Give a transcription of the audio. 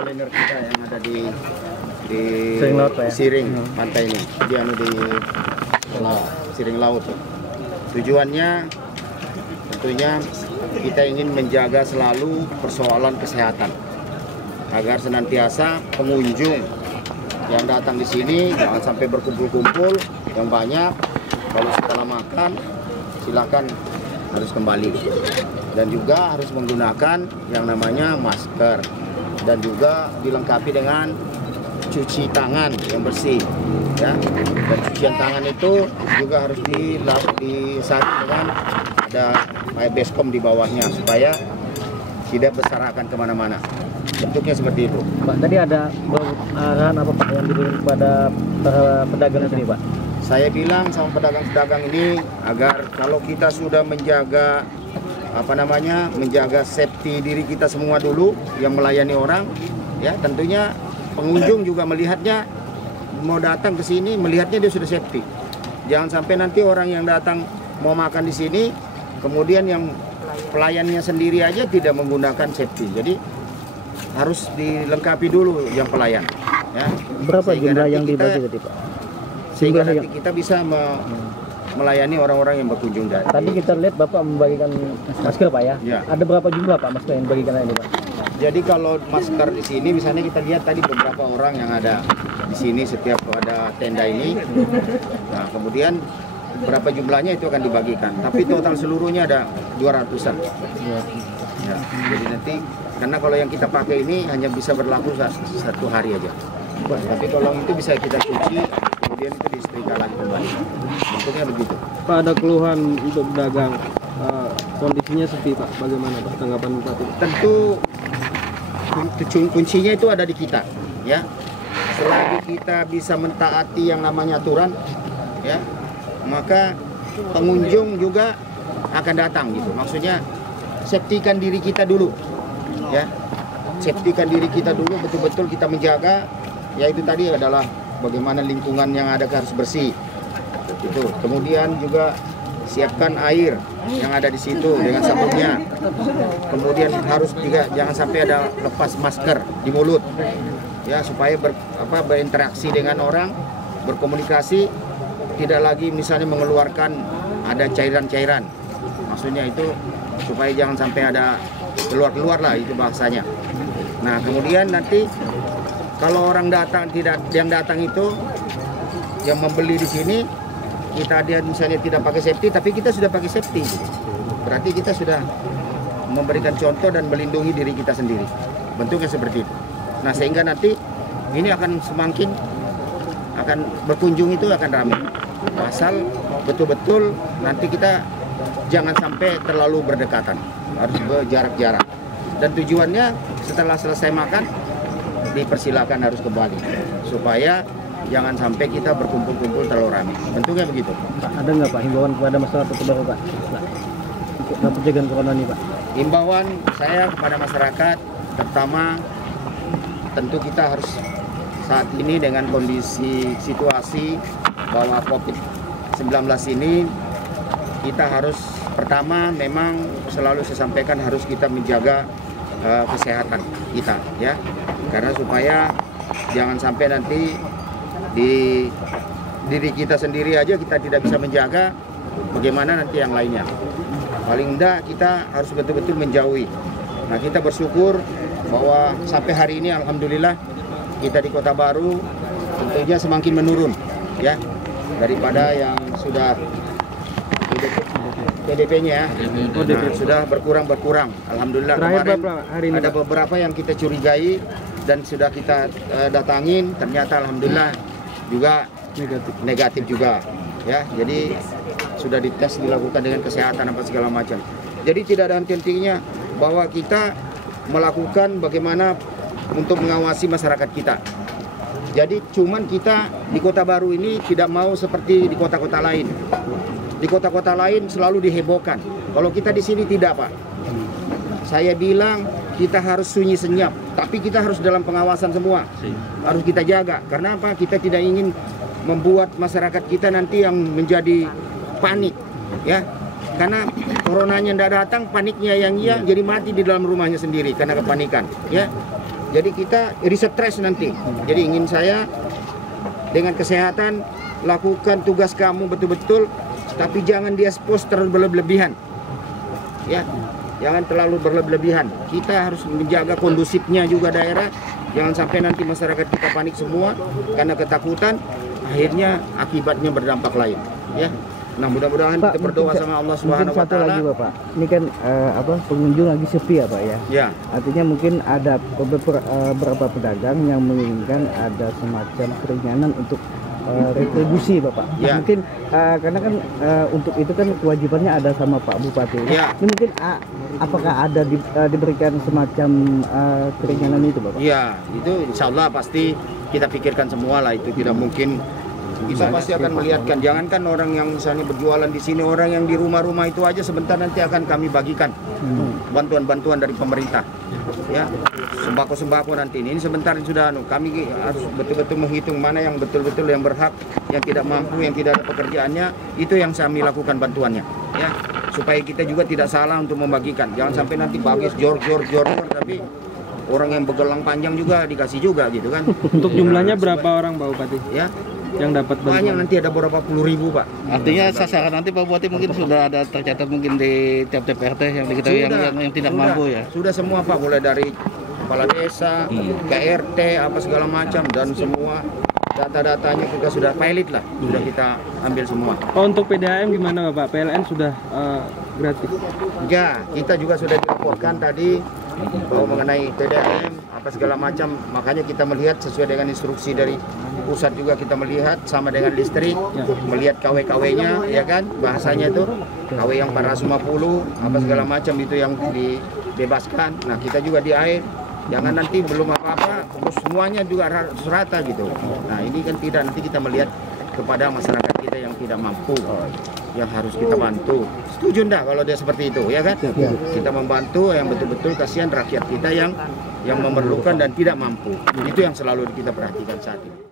kuliner kita yang ada di Siring Laut, Pak, ya? Siring pantai ini, di Siring Laut. Tujuannya tentunya kita ingin menjaga selalu persoalan kesehatan agar senantiasa pengunjung yang datang di sini jangan sampai berkumpul-kumpul yang banyak. Kalau setelah makan silakan harus kembali, dan juga harus menggunakan yang namanya masker, dan juga dilengkapi dengan cuci tangan yang bersih, ya. Dan cucian tangan itu juga harus disaring dengan ada baskom di bawahnya supaya tidak berserakan kemana-mana. Bentuknya seperti itu. Pak, tadi ada arahan apa Pak yang diberikan kepada para pedagang di sini, Pak? Saya bilang sama pedagang-pedagang ini agar kalau kita sudah menjaga menjaga safety diri kita semua dulu yang melayani orang, ya tentunya pengunjung juga melihatnya, mau datang ke sini melihatnya dia sudah safety. Jangan sampai nanti orang yang datang mau makan di sini kemudian yang pelayannya sendiri aja tidak menggunakan safety. Jadi harus dilengkapi dulu yang pelayan, ya. Berapa jumlah yang dibagi tadi, Pak? Sehingga nanti kita bisa melayani orang-orang yang berkunjung dari. Tadi kita lihat Bapak membagikan masker, Pak, ya? Ya. Ada berapa jumlah Pak masker yang dibagikan ini, Pak? Jadi kalau masker di sini misalnya kita lihat tadi beberapa orang yang ada di sini setiap ada tenda ini. Nah, kemudian berapa jumlahnya itu akan dibagikan. Tapi total seluruhnya ada 200-an. Ya, jadi nanti karena kalau yang kita pakai ini hanya bisa berlaku satu hari aja. Tapi kalau itu bisa kita cuci, kemudian itu disetrika lagi kembali. Bentuknya begitu. Pak, ada keluhan untuk pedagang, kondisinya sepi Pak, bagaimana Pak tanggapan Bupati? Tentu kuncinya itu ada di kita, ya. Selagi kita bisa mentaati yang namanya aturan, ya, maka pengunjung juga akan datang gitu. Maksudnya safety-kan diri kita dulu, ya. Safety-kan diri kita dulu, betul-betul kita menjaga. Ya itu tadi adalah bagaimana lingkungan yang ada harus bersih. Itu. Kemudian juga siapkan air yang ada di situ dengan sabunnya. Kemudian harus juga jangan sampai ada lepas masker di mulut, ya, supaya berinteraksi dengan orang, berkomunikasi, tidak lagi misalnya mengeluarkan ada cairan-cairan. Maksudnya itu supaya jangan sampai ada keluar-keluar lah, itu bahasanya. Nah, kemudian nanti kalau orang datang yang datang itu yang membeli di sini, kita dia misalnya tidak pakai safety, tapi kita sudah pakai safety. Berarti kita sudah memberikan contoh dan melindungi diri kita sendiri. Bentuknya seperti itu. Nah, sehingga nanti ini akan semakin berkunjung itu akan ramai. Asal betul-betul nanti kita jangan sampai terlalu berdekatan, harus berjarak-jarak. Dan tujuannya setelah selesai makan dipersilakan harus kembali supaya jangan sampai kita berkumpul-kumpul terlalu ramai. Bentuknya begitu. Pak, ada nggak Pak himbauan kepada masyarakat terbaru Pak untuk pencegahan corona ini, Pak? Himbauan saya kepada masyarakat, pertama tentu kita harus saat ini dengan kondisi situasi bahwa COVID-19 ini kita harus pertama memang selalu saya sampaikan harus kita menjaga kesehatan kita, ya, karena supaya jangan sampai nanti di diri kita sendiri aja kita tidak bisa menjaga, bagaimana nanti yang lainnya. Paling enggak kita harus betul-betul menjauhi. Nah, kita bersyukur bahwa sampai hari ini alhamdulillah kita di Kota Baru tentunya semakin menurun, ya, daripada yang sudah PDP-nya, ya. Nah, sudah berkurang. Alhamdulillah. Kemarin ada beberapa yang kita curigai dan sudah kita datangin, ternyata alhamdulillah juga negatif juga, ya. Jadi sudah dites, dilakukan dengan kesehatan apa segala macam. Jadi tidak ada henti-hentinya bahwa kita melakukan bagaimana untuk mengawasi masyarakat kita. Jadi cuman kita di Kota Baru ini tidak mau seperti di kota-kota lain. Di kota-kota lain selalu dihebohkan. Kalau kita di sini tidak, Pak. Saya bilang kita harus sunyi senyap, tapi kita harus dalam pengawasan semua. Harus kita jaga. Karena apa? Kita tidak ingin membuat masyarakat kita nanti yang menjadi panik, ya. Karena coronanya tidak datang, paniknya yang jadi mati di dalam rumahnya sendiri karena kepanikan, ya. Jadi kita stres nanti. Jadi ingin saya dengan kesehatan lakukan tugas kamu betul-betul, tapi jangan diekspos terlalu berlebihan. Ya, jangan terlalu berlebihan. Kita harus menjaga kondusifnya juga daerah. Jangan sampai nanti masyarakat kita panik semua karena ketakutan, akhirnya akibatnya berdampak lain. Ya. Nah, mudah-mudahan kita berdoa sama Allah Subhanahu wa Satu taala. lagi Bapak, ini kan pengunjung lagi sepi ya Pak ya. Ya. Artinya mungkin ada beberapa pedagang yang menginginkan ada semacam keringanan untuk retribusi Bapak. Nah, Ya. mungkin karena kan untuk itu kan kewajibannya ada sama Pak Bupati. Ya. Ini mungkin apakah ada diberikan semacam keringanan itu Bapak? Iya, itu insya Allah pasti kita pikirkan semua lah, itu tidak mungkin. Kita pasti akan melihatkan, jangankan orang yang misalnya berjualan di sini, orang yang di rumah-rumah itu aja sebentar nanti akan kami bagikan bantuan-bantuan dari pemerintah. Ya, sembako-sembako nanti ini sebentar sudah kami harus betul-betul menghitung mana yang betul-betul yang berhak, yang tidak mampu, yang tidak ada pekerjaannya, itu yang kami lakukan bantuannya. Ya, supaya kita juga tidak salah untuk membagikan. Jangan sampai nanti bagi jor tapi orang yang begelang panjang juga dikasih juga gitu kan. Untuk jumlahnya berapa orang Pak Bupati Ya, yang dapat banyak bantuan? nanti ada berapa puluh ribu Pak. Artinya sasaran nanti Pak Bupati mungkin sudah ada tercatat mungkin di tiap-tiap RT yang diketahui yang tidak mampu ya. Sudah semua Pak, mulai dari kepala desa, ke RT, apa segala macam, dan semua data-datanya kita sudah pilot lah, sudah kita ambil semua. Oh, untuk PDAM gimana Bapak? PLN sudah gratis? Ya, kita juga sudah dilaporkan tadi bahwa mengenai TDM apa segala macam, makanya kita melihat sesuai dengan instruksi dari pusat juga kita melihat sama dengan listrik, melihat KW-KW-nya ya kan, bahasanya itu KW yang 450 apa segala macam itu yang dibebaskan. Nah, kita juga di air, jangan nanti belum apa-apa terus semuanya juga rata gitu. Nah, ini kan tidak, nanti kita melihat kepada masyarakat kita yang tidak mampu, yang harus kita bantu. Setuju enggak kalau dia seperti itu, ya kan? Kita membantu yang betul-betul, kasihan rakyat kita yang memerlukan dan tidak mampu. Itu yang selalu kita perhatikan saat ini.